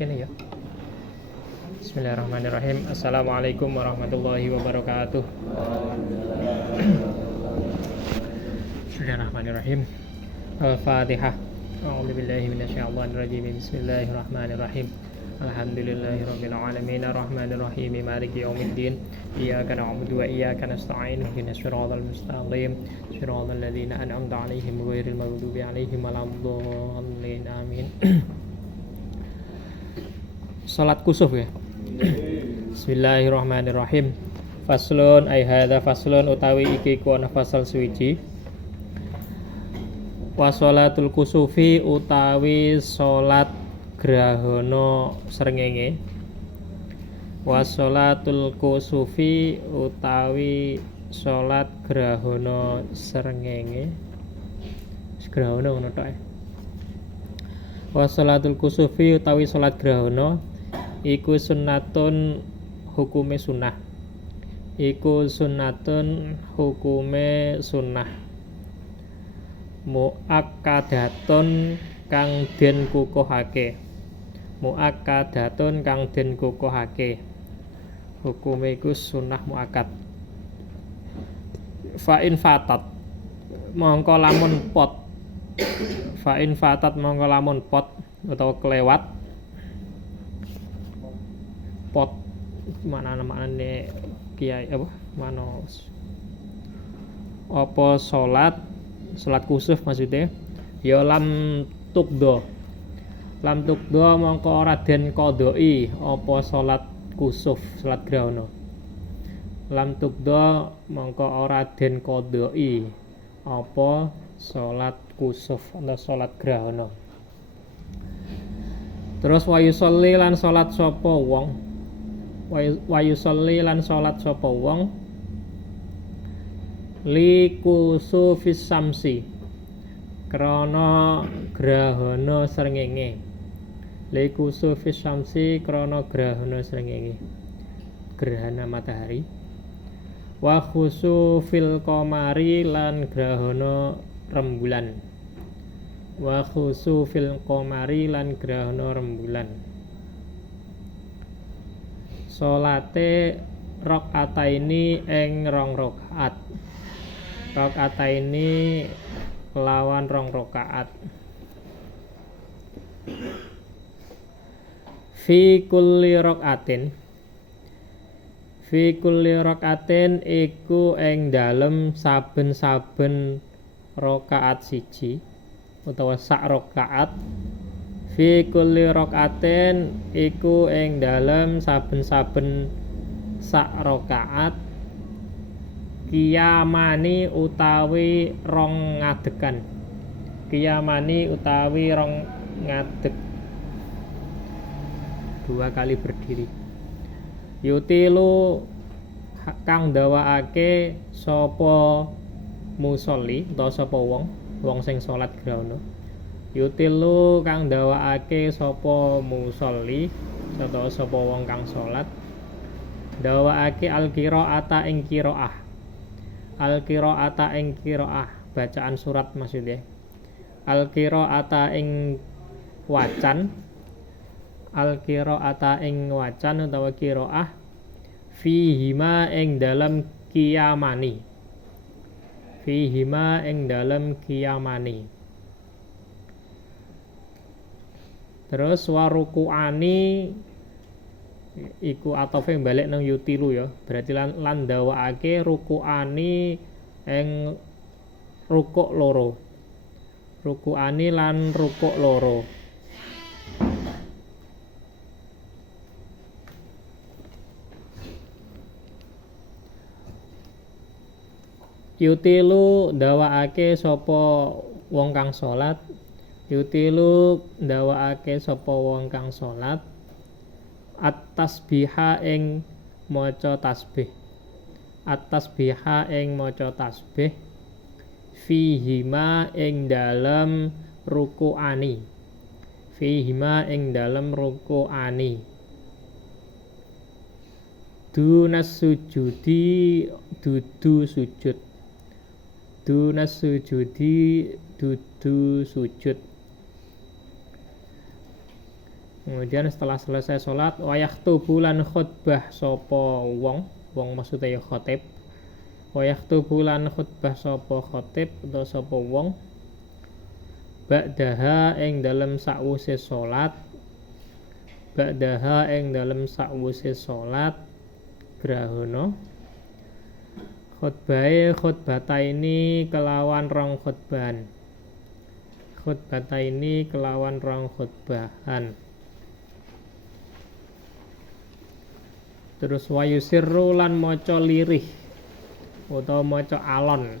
Gini ya. Bismillahirrahmanirrahim. Assalamualaikum warahmatullahi wabarakatuh. Bismillahirrahmanirrahim. Al-Fatihah. A'udzubillahi minasyaitonirrajim. Bismillahirrahmanirrahim. Alhamdulillahirabbil alamin arrahmanirrahim maliki yaumiddin. Iyyaka na'budu wa iyyaka nasta'in. Ihdinas siratal mustaqim. Siratal ladzina an'amta 'alaihim ghairil maghdubi 'alaihim waladdallin. Amin. Salat kusuf ya. Bismillahirrahmanirrahim. Faslun ay hadza faslun utawi iki ku ana fasal suwiji. Wa sholatul kusufi utawi salat grahana srengenge. Wa sholatul kusufi utawi salat grahana srengenge. Grahana ngono tok. Wa sholatul kusufi utawi salat grahana iku sunnatun hukume sunnah. Iku sunnatun hukume sunnah. Muakkadatun kang den kukuhake. Muakkadatun kang den kukuhake. Hukume iku sunnah muakkad. Fa in fatat mongko lamun pot. Fa in fatat mongko lamun pot utawa kelewat. Pot maknane kiai apa manos apa salat kusuf maksudnya ya lam tukdo mongko ora den qodoi apa salat kusuf salat grahana lam tukdo mongko ora den qodoi apa salat kusuf atau salat grahana. Terus wa yusolli lan salat sapa wong wa yusolli lan salat sapa wong li kusufis samsi krana grahana srengenge. Li kusufis samsi krana grahana srengenge, gerhana matahari. Wa khusufil qamari lan grahana rembulan. Wa khusufil qamari lan grahana rembulan. Salate rakaataini ing rong rakaat. Rakaataini lawan rong rakaat. Fi kulli rakaatin iku ing dalem saben-saben rakaat siji utawa sak rakaat. Fi kulli rakaatin iku ing dalem saben-saben sak rakaat qiyamani utawi rong ngadegan. Qiyamani utawi rong ngadeg, dua kali berdiri. Yutilu kang ndawakake sapa musolli utawa sapa wong sing salat grahana. Yutilu kang ndawakake sapa musolli utawa sapa wong kang salat ndawakake al-qiraata ing qiraah. Al-qiraata ing qiraah, bacaan surat maksudnya. Al-qiraata ing wacan. Al-qiraata ing wacan utawa qiraah fihima ing dalam qiyamani. Fihima ing dalem qiyamani. Terus warukuani iku atofe balik nang yutilu ya. Berarti lan ndawakake rukuani ing rukuk loro. Rukuani lan rukuk loro. Yutilu ndawakake sapa wong kang salat. Yutilu ndawakake sapa wong kang salat. At-tasbiha ing maca tasbih. At-tasbiha ing maca tasbih. Fihima ing dalem rukuani. Fihima ing dalem rukuani. Dunas sujudi dudu sujud. Dunas sujudi dudu sujud. Kemudian setelah selesai sholat wayahtubu lan khutbah sapa wong maksudnya ya khotib. Wayahtubu lan khutbah sapa khotib atau sapa wong ba'daha ing dalem sakwise sholat. Ba'daha ing dalem sakwise sholat grahana khutbahe khutbataini kelawan rong khutbahan. Khutbataini kelawan rong khutbahan. Terus wayusirru lan maca lirih utawa maca alon.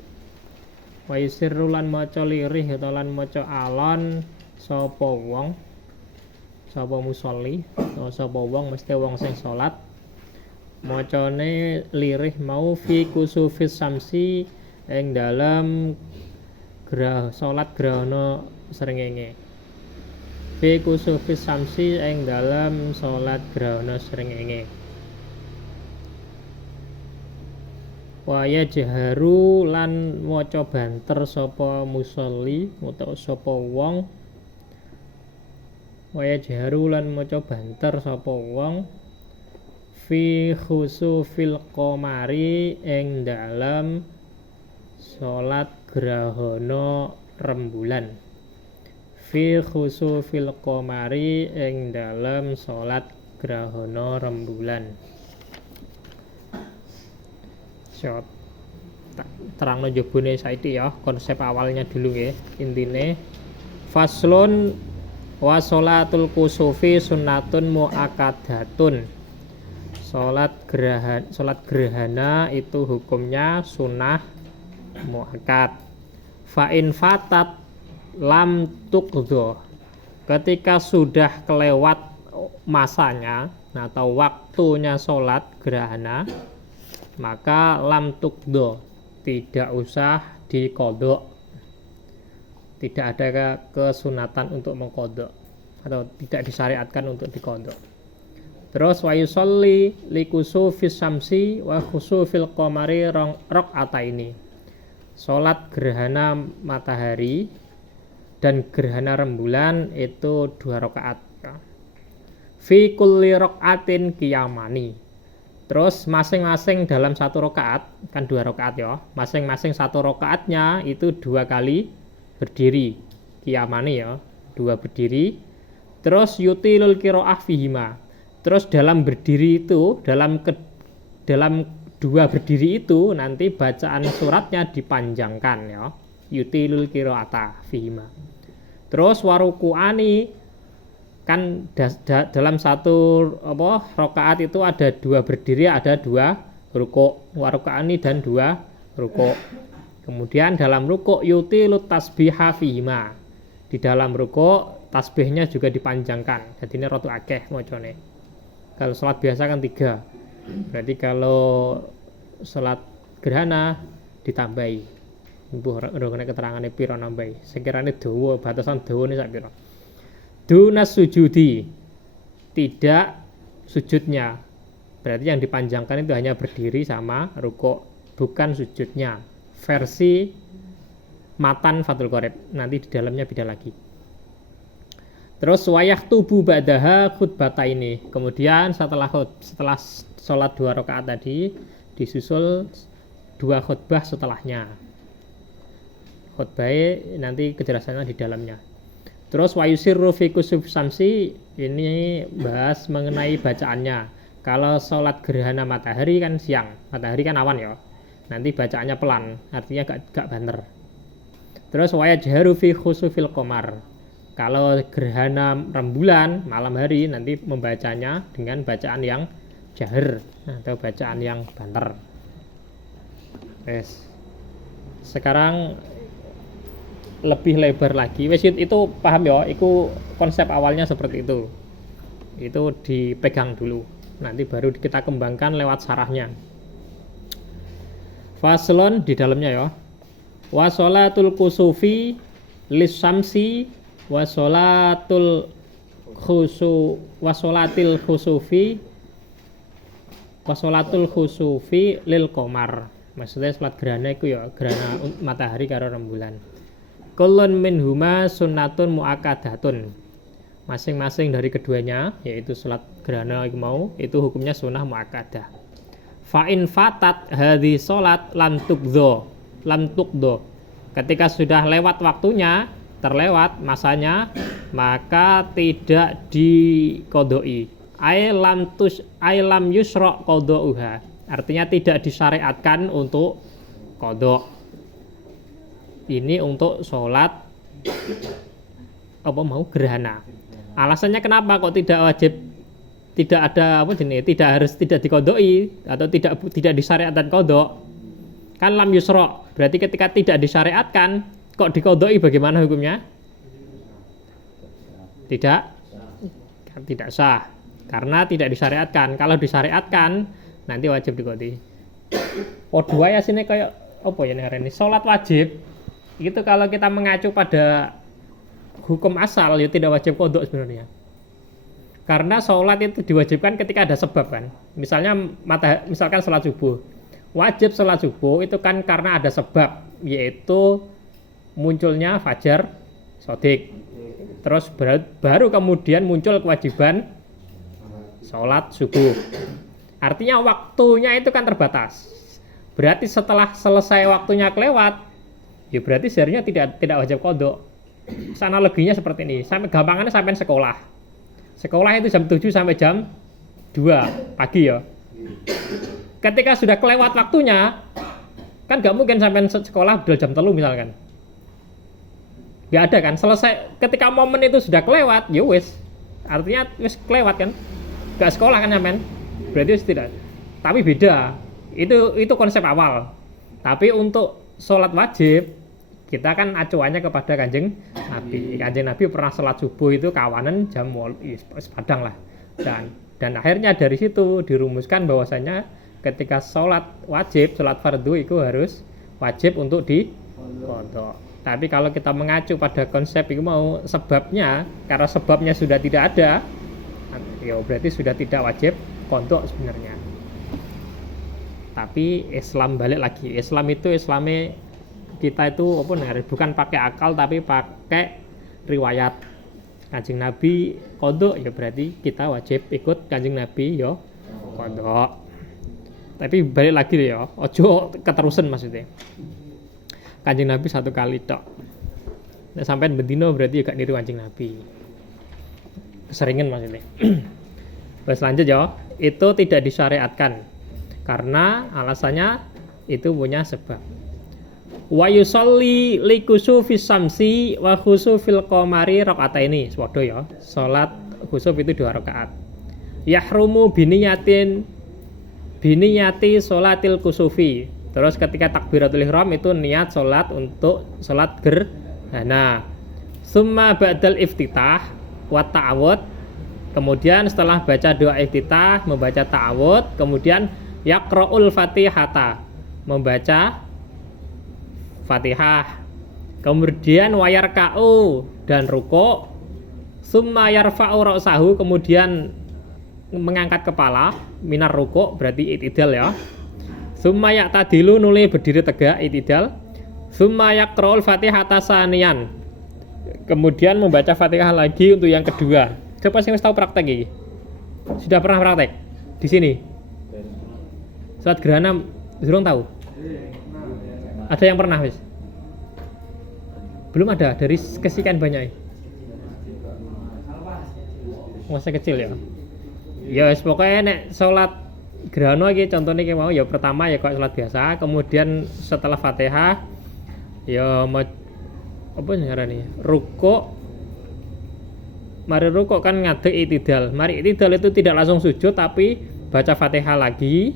Wayusirru lan maca lirih utawa lan maca alon sapa wong, sapa musolli utawa sapa wong mesti wong sing salat. Macane lirih mau fi kusufis samsi ing dalam salat grahana srengenge. Fi kusufis samsi ing dalam salat grahana srengenge. Waya jaharu lan maca banter sapa musolli utawa sapa wong. Waya jaharu lan maca banter sapa wong fi khusufil qamari ing dalam salat grahana rembulan. Fi khusufil qamari ing dalam salat grahana rembulan. Shot terangno jebone saiki ya konsep awalnya dulu ya. Intine faslun wa sholatul kusufi sunnatun muakkadatun. Salat gerhana itu hukumnya sunnah muakkad. Fa in fatat lam tuqdha. Ketika sudah kelewat masanya atau waktunya salat gerhana, maka lam tuqdha, tidak usah diqodok. Tidak ada kesunatan untuk mengqodok atau tidak disyariatkan untuk diqodok. Terus wa yusolli likusufis samsi wa khusufil qamari rakaataini. Salat gerhana matahari dan gerhana rembulan itu 2 rakaat. Fi kulli rakaatin qiyamani. Terus masing-masing dalam 1 rakaat, kan 2 rakaat ya. Masing-masing 1 rakaatnya itu 2 kali berdiri. Qiyamani ya, 2 berdiri. Terus yutilul qiraah fihima. Terus dalam berdiri itu, dalam 2 berdiri itu nanti bacaan suratnya dipanjangkan ya. Yutilul qiraata fihima. Terus warukuani kan dalam 1 rakaat itu ada 2 berdiri, ada 2 rukuk. Warukuani dan 2 rukuk. Kemudian dalam rukuk yutilut tasbiha fihima. Di dalam rukuk tasbihnya juga dipanjangkan. Jadi ini rada akeh macane. Kalau sholat biasa kan 3. Berarti kalau sholat gerhana ditambahi. Mbuh ora keterangane pira nambahi. Sekirane dawa, batasan dawane sak pira. Dunas sujudi, tidak sujudnya. Berarti yang dipanjangkan itu hanya berdiri sama rukuk, bukan sujudnya. Versi matan Fathul Qorib, nanti di dalamnya beda lagi. Terus wayahtubu ba'daha khutbataini. Kemudian setelah sholat 2 rakaat tadi disusul 2 khutbah setelahnya. Khutbahnya nanti kejelasannya di dalamnya. Terus wa yusirru fi kusuf samsi, ini bahas mengenai bacaannya. Kalau sholat gerhana matahari kan siang, matahari kan awan ya. Nanti bacaannya pelan, artinya gak banter. Terus wa yajharu fi khusufil qamar. Kalau gerhana rembulan malam hari nanti membacanya dengan bacaan yang jahar atau bacaan yang banter. Yes. Sekarang lebih lebar lagi. Wes itu paham ya, itu konsep awalnya seperti itu. Itu dipegang dulu. Nanti baru kita kembangkan lewat syarahnya. Faslon di dalamnya ya. Wa sholatul kusufi lisamsi wa sholatul khusufi wa sholatul khusufi lil qamar. Maksudnya salat gerhana itu ya, gerhana matahari karo rembulan. Kullun minhuma sunnatun muakkadatun. Masing-masing dari keduanya, yaitu salat gerhana itu mau, itu hukumnya sunnah muakkadah. Fa in fatat hadhi salat lam tuqdo. Ketika sudah lewat waktunya, terlewat masanya, maka tidak diqodoi. Ai lam yusra qodouha. Artinya tidak disyariatkan untuk qodok. Ini untuk sholat gerhana. Alasannya kenapa kok tidak wajib, tidak ada tidak dikodoi atau tidak disyariatkan kodok? Kan lam yusra, berarti ketika tidak disyariatkan kok dikodoi, bagaimana hukumnya? Tidak sah karena tidak disyariatkan. Kalau disyariatkan nanti wajib dikodoi. Dua ya sini kayak apa ya ini? Sholat wajib itu kalau kita mengacu pada hukum asal ya tidak wajib kodok sebenarnya. Karena sholat itu diwajibkan ketika ada sebab kan. Misalkan sholat subuh. Wajib sholat subuh itu kan karena ada sebab, yaitu munculnya fajar shodiq. Terus baru kemudian muncul kewajiban sholat subuh. Artinya waktunya itu kan terbatas. Berarti setelah selesai waktunya kelewat, ya berarti seharusnya tidak wajib kodok. Analoginya seperti ini. Gampangannya sampai sekolah. Sekolah itu jam 7 sampai jam 2 pagi ya. Ketika sudah kelewat waktunya, kan gak mungkin sampai sekolah udah jam 3 misalkan. Gak ada kan. Selesai ketika momen itu sudah kelewat, ya wis. Artinya wis kelewat kan. Gak sekolah kan sampai. Berarti tidak. Tapi beda. Itu konsep awal. Tapi untuk sholat wajib, kita kan acuannya kepada Kanjeng Nabi. Kanjeng Nabi pernah sholat subuh itu kawanan jam padang lah. Dan akhirnya dari situ dirumuskan bahwasanya ketika sholat wajib, sholat fardu itu harus wajib untuk diqodho. Tapi kalau kita mengacu pada konsep itu mau sebabnya, karena sebabnya sudah tidak ada, ya berarti sudah tidak wajib qodho sebenarnya. Tapi Islam balik lagi. Islamnya kita itu bukan pakai akal tapi pakai riwayat. Kanjeng Nabi qodho ya berarti kita wajib ikut Kanjeng Nabi ya qodho. Tapi balik lagi ya, ojo keterusan maksudnya. Kanjeng Nabi satu kali tok. Nek sampean bendino berarti gak niru Kanjeng Nabi. Keseringan maksudnya. Terus lanjut ya, itu tidak disyariatkan karena alasannya itu punya sebab. Wa yusolli li kusufis samsi wa khusufil qamari rakaataini. Sepodo ya. Salat khusuf itu 2 rakaat. Yahrumu biniyati sholatil kusufi. Terus ketika takbiratul ihram itu niat salat untuk salat gerhana. Summa ba'dal iftitah wa ta'awud. Kemudian setelah baca doa iftitah, membaca ta'awud, kemudian yaqra'ul fatihata, membaca Fatihah. Kemudian wayarka'u dan ruku'. Summa yarfa'u ra'sahu, kemudian mengangkat kepala, minar ruku', berarti i'tidal ya. Summa ya'tadilu, nuli berdiri tegak, i'tidal. Summa yaqra'ul fatihata saniyan. Kemudian membaca Fatihah lagi untuk yang kedua. Coba sing wis tahu praktek iki. Sudah pernah praktek di sini? Salat gerhana durung tahu? Ada yang pernah wis? Belum ada dari kesekian banyak. Masa kecil ya. Ya wis pokoknya nek salat gerhana iki contohnya iki mau ya pertama ya kok salat biasa, kemudian setelah Fatihah ya apa ngarani? Rukuk. Mari rukuk kan ngadeg itidal. Mari itidal itu tidak langsung sujud tapi baca Fatihah lagi.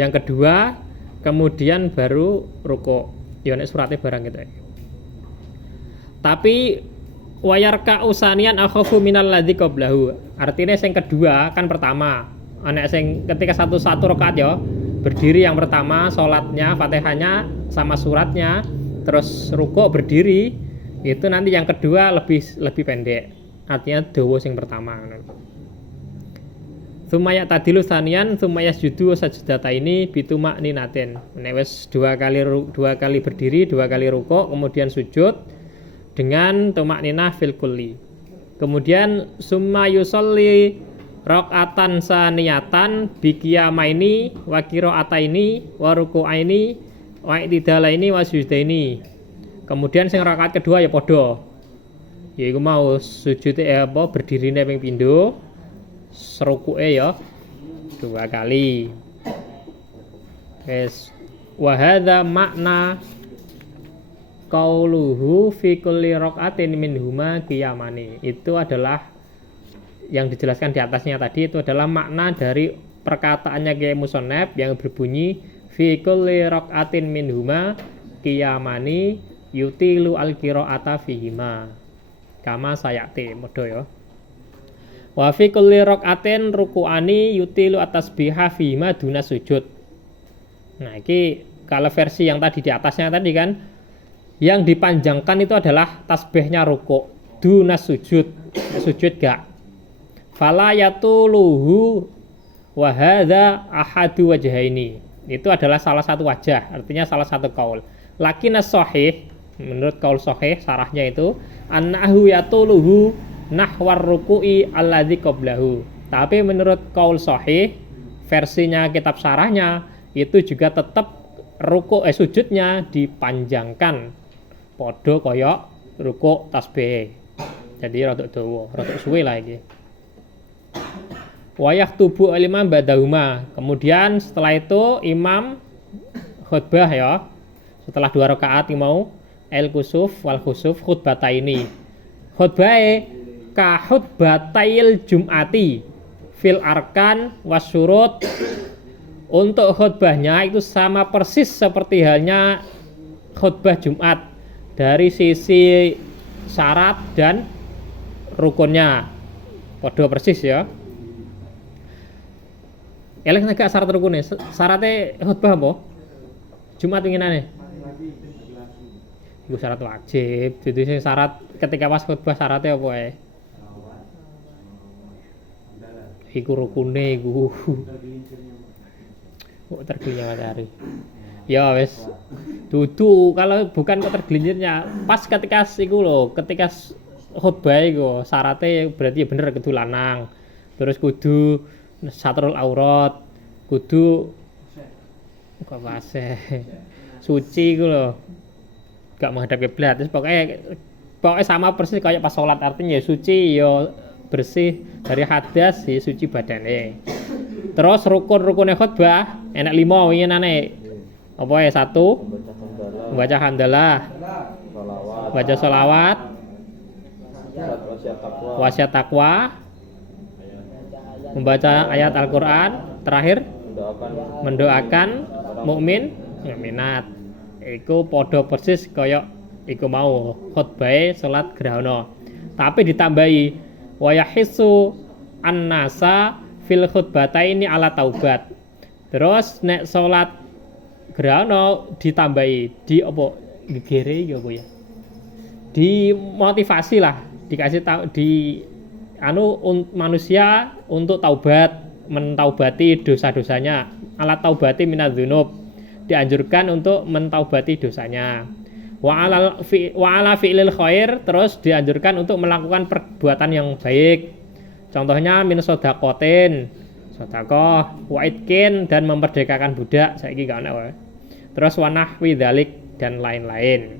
Yang kedua, kemudian baru rukuk. Ya nek surate barang gitu. Tapi wayarka usanian akhafu minal ladzi qablahu. Artinya yang kedua kan pertama. Anak sing ketika satu rakaat ya berdiri yang pertama salatnya Fatihahnya sama suratnya terus rukuk berdiri itu nanti yang kedua lebih pendek. Artinya dawa sing pertama. Sumaya tadilu sanian sumaya sujudu sajdata ini bitumak ninaten. Nek wis dua kali berdiri, dua kali rukuk, kemudian sujud dengan tumak ninah fil kulli. Kemudian summa yusolli rakaatan saniyatan bikiyamaini wa qiraataini wa ruku'aini wa i'tidalaini wa sujudaini. Kemudian sing rakaat kedua ya padha. Ya iku mau sujud berdirine ping pindho, rukuke ya dua kali. Wes wa hadza makna qauluhu fi kulli rakaatin minhuma qiyamani. Itu adalah yang dijelaskan di atasnya tadi, itu adalah makna dari perkataannya Kiai Musannaf yang berbunyi fi kulli rakaatin minhuma qiyamani yutilu al-qiraata fihima kama sayati modho ya. Wa fi kulli rakaatin ruku'ani yutilu at-tasbiha fihima duna sujud. Nah, ini kalau versi yang tadi di atasnya tadi kan yang dipanjangkan itu adalah tasbihnya rukuk duna sujud. Sujud gak. Fala yatuluhu wa hadza ahadu wajhaini. Itu adalah salah satu wajah, artinya salah satu kaul. Lakinas sahih, menurut kaul sahih sarahnya itu annahu yatuluhu nahwar ruku'i alladzi qablahu. Tapi menurut kaul sahih versinya kitab sarahnya itu juga tetap rukuk sujudnya dipanjangkan padha kaya rukuk tasbih. Jadi rada dawa, rada suwe lah iki. Wayah tubuh al-imam badahuma. Kemudian setelah itu imam khutbah ya. Setelah 2 rakaat mau al-kusuf wal khusuf khutbataini. Khutbahe ka khutbatail jum'ati fil arkan wasyurut. Untuk khutbahnya itu sama persis seperti halnya khutbah Jumat dari sisi syarat dan rukunnya. Padha persis ya. Eleng nek syarat rukune, syaratnya khutbah apa? Jumat winginane. Iku syarat wajib. Jadi sing syarat ketika pas khutbah syaratnya apa ae? Iku rukune iku. Kok tergelincir matahari. Ya wis. Dudu kalau bukan kok tergelincirnya, pas ketika iku lho, ketika khutbah iku syaratnya berarti ya bener kudu lanang. Terus kudu satrul aurat, kudu kok wase suci iku lho. Gak menghadap kiblat. Terus pokoknya sama persis kayak pas sholat, artinya ya suci ya bersih dari hadas ya suci badane. Terus rukun-rukunnya khutbah enak 5 winginane. Apa ya? 1 membaca hamdalah, baca sholawat, wasiat taqwa, membaca ayat Al-Qur'an, terakhir mendoakan mukmin mukminat. Iku padha persis kaya iku mau khutbah salat gerhana. Tapi ditambahi wa yahissu annasa fil khutbataini ala taubat. Terus nek salat gerhana ditambahi di apa gegere ya apa ya? Dimotivasi lah, dikasih tahu di manusia untuk taubat, mentaubati dosa-dosanya. Ala taubati minadz-dzunub. Dianjurkan untuk mentaubati dosanya. Wa ala fi'lil khair, terus dianjurkan untuk melakukan perbuatan yang baik. Contohnya min sedaqatin, sedekah, wa itkin, dan memerdekakan budak. Saiki gak ana wae. Terus wanahwi dzalik dan lain-lain.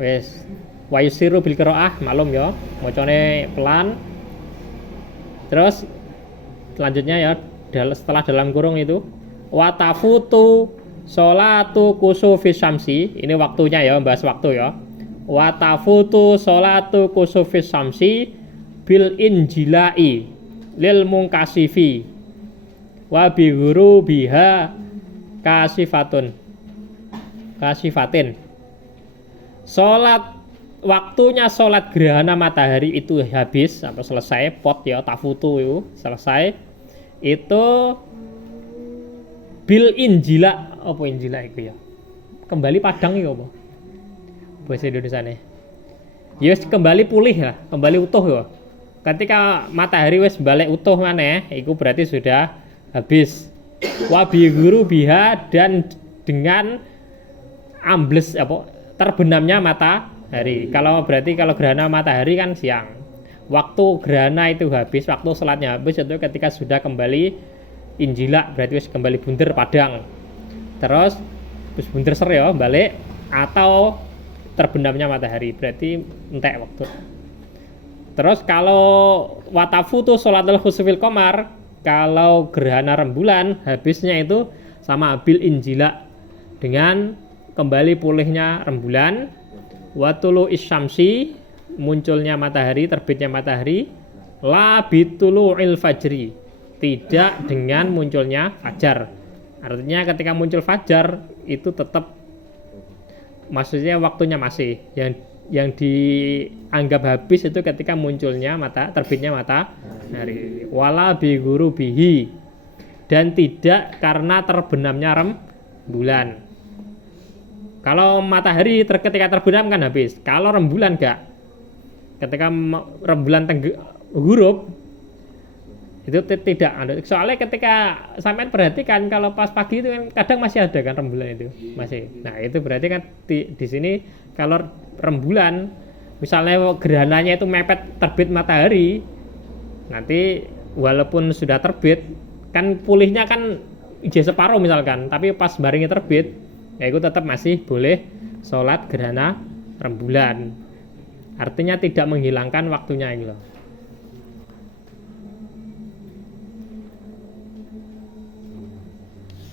Wes wa yusiru bil qiraah malum ya, macane pelan. Terus selanjutnya ya setelah dalam kurung itu wa tafutu sholatu kusufi syamsi, ini waktunya ya, bahas waktu ya. Wa tafutu sholatu kusufi syamsi bil injilai lil mungkasifi wa bi biha kasifatin. Sholat waktunya sholat gerhana matahari itu habis atau selesai, pot ya, tafutu itu selesai, itu bil injila, apa injila itu ya, kembali padang itu apa bahasa Indonesia nih, yes kembali pulih lah, kembali utuh ya. Ketika matahari wis balik utuh mana, itu berarti sudah habis. Wabi guru biha, dan dengan ambles apa terbenamnya matahari. Kalau berarti kalau gerhana matahari kan siang. Waktu gerhana itu habis, waktu sholatnya habis itu ketika sudah kembali injila, berarti wis kembali bunder padang. Terus bunder ser ya balik, atau terbenamnya matahari, berarti entek waktu. Terus kalau watafutu sholatul khusufil qamar, kalau gerhana rembulan habisnya itu sama bil injila, dengan kembali pulihnya rembulan. Watulu isyamsi, munculnya matahari, terbitnya matahari. La bitulu'il fajri, tidak dengan munculnya fajar. Artinya ketika muncul fajar itu tetap, maksudnya waktunya masih yang dianggap habis itu ketika munculnya terbitnya matahari. Wala bi bihi, dan tidak karena terbenamnya rembulan. Kalau matahari ketika terbenam kan habis. Kalau rembulan enggak. Ketika rembulan huruf itu tidak ada. Soalnya ketika sampean perhatikan kalau pas pagi itu kan kadang masih ada kan rembulan itu masih. Nah itu berarti kan di sini kalau rembulan misalnya gerhananya itu mepet terbit matahari, nanti walaupun sudah terbit kan pulihnya kan ijazah separuh misalkan, tapi pas baringnya terbit ya itu tetap masih boleh sholat gerhana rembulan. Artinya tidak menghilangkan waktunya itu loh.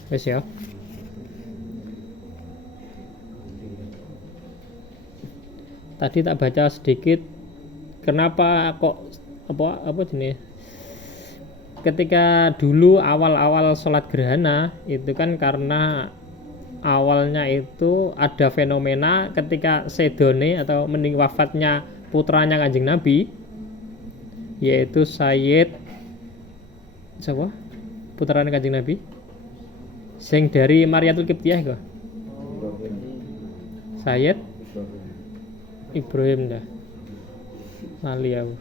Wes ya. Tadi tak baca sedikit kenapa kok apa jenis ketika dulu awal-awal sholat gerhana itu kan karena awalnya itu ada fenomena ketika sedone atau wafatnya putranya Kanjeng Nabi, yaitu Sayyid siapa? Putranya Kanjeng Nabi sing dari Maryatul Qibtiyah kok. Sayyid Ibrahim dah. Lali aku.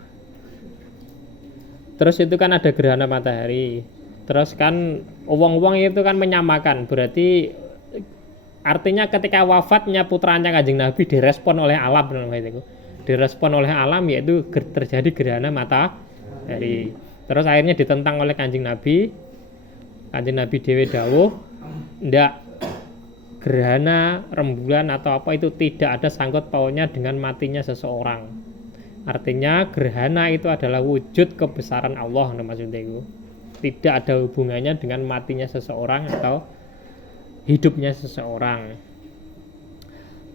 Terus itu kan ada gerhana matahari. Terus kan wong-wong itu kan menyamakan, berarti artinya ketika wafatnya putranya Kanjeng Nabi direspon oleh alam, direspon oleh alam, yaitu terjadi gerhana matahari. Terus akhirnya ditentang oleh Kanjeng Nabi. Kanjeng Nabi dewe dawuh, ndak, gerhana rembulan atau apa itu tidak ada sangkut pautnya dengan matinya seseorang. Artinya gerhana itu adalah wujud kebesaran Allah, maksudnya itu tidak ada hubungannya dengan matinya seseorang atau hidupnya seseorang.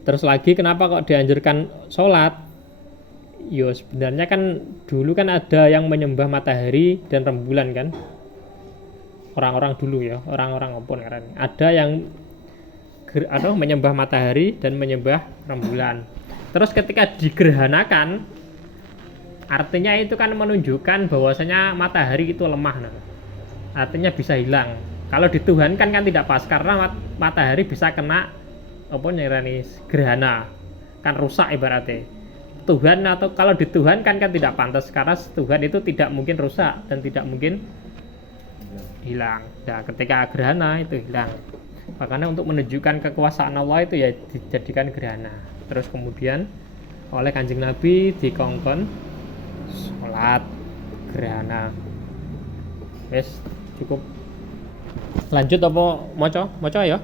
Terus lagi kenapa kok dianjurkan sholat? Yo sebenarnya kan dulu kan ada yang menyembah matahari dan rembulan kan, orang-orang dulu ya, orang-orang apa ngaran, ada yang menyembah matahari dan menyembah rembulan. Terus ketika digerhanakan, artinya itu kan menunjukkan bahwasanya matahari itu lemah, artinya bisa hilang. Kalau dituhankan kan tidak pas, karena matahari bisa kena apa nyerani gerhana, kan rusak ibaratnya. Tuhan atau kalau dituhankan kan tidak pantas, karena Tuhan itu tidak mungkin rusak dan tidak mungkin hilang. Nah, ketika gerhana itu hilang. Makanya untuk menunjukkan kekuasaan Allah itu ya dijadikan gerhana. Terus kemudian oleh Kanjeng Nabi dikongkon sholat gerhana. Wes cukup. Lanjut apa maca? Maca ya?